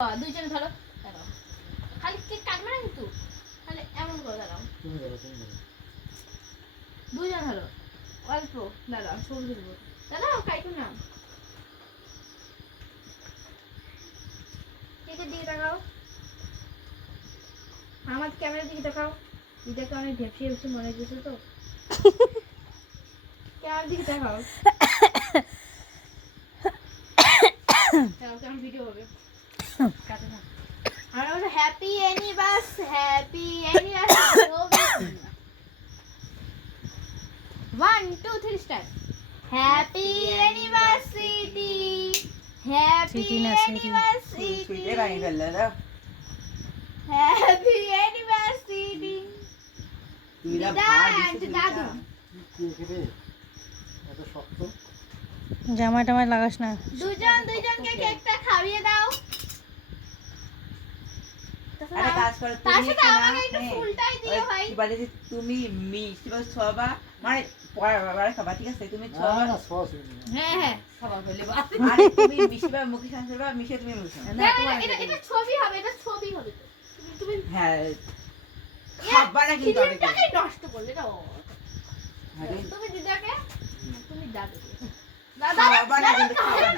দুইজনে ধরো, দাঁড়াও খালি কেক কাটবে না কিন্তু, খালি এমন করে দাঁড়াও, দুইজন ধরো অল্প, দাঁড়াও ছবি তুলবো, দাঁড়াও কাইটু না, কেকের দিকে তাকাও, আমার ক্যামেরার দিকে তাকাও, দিদাকে অনেক ভেপসি ভেপসি মনে হচ্ছে তো, ক্যামেরার দিকে তাকাও, কেমন ভিডিও হবে, কাটে না, আমরা বলবো happy anniversary 1 2 3 start, happy anniversary, happy anniversary, সুইটে ভাঙি ফেললে না হ্যাপি অ্যানিভার্সারি, তুই না দাদু এত শক্ত জামা টামা লাগাস না। দুজনকে কেকটা খাইয়ে দাও, আরে কাজ করো তার তুমি সাথে আমাকে একটু ফুলটাই দিও ভাই, কি বলে যে তুমি মিষ্টি বাস ছবা মানে পরে খাবা ঠিক আছে তুমি না ছবা না সস হ্যাঁ খাবার বলে আরে তুমি মিষ্টি বা মুখে সানছে বা মিষ্টি তুমি মুখে না এটা ছবি হবে, এটা ছবি হবে তো, তুমি হ্যাঁ খাবা না কিন্তু অনেকে দিদাকে নষ্ট করলে না, আরে তুমি দিদাকে, তুমি দাদুকে, খাবা না কিন্তু খাবা না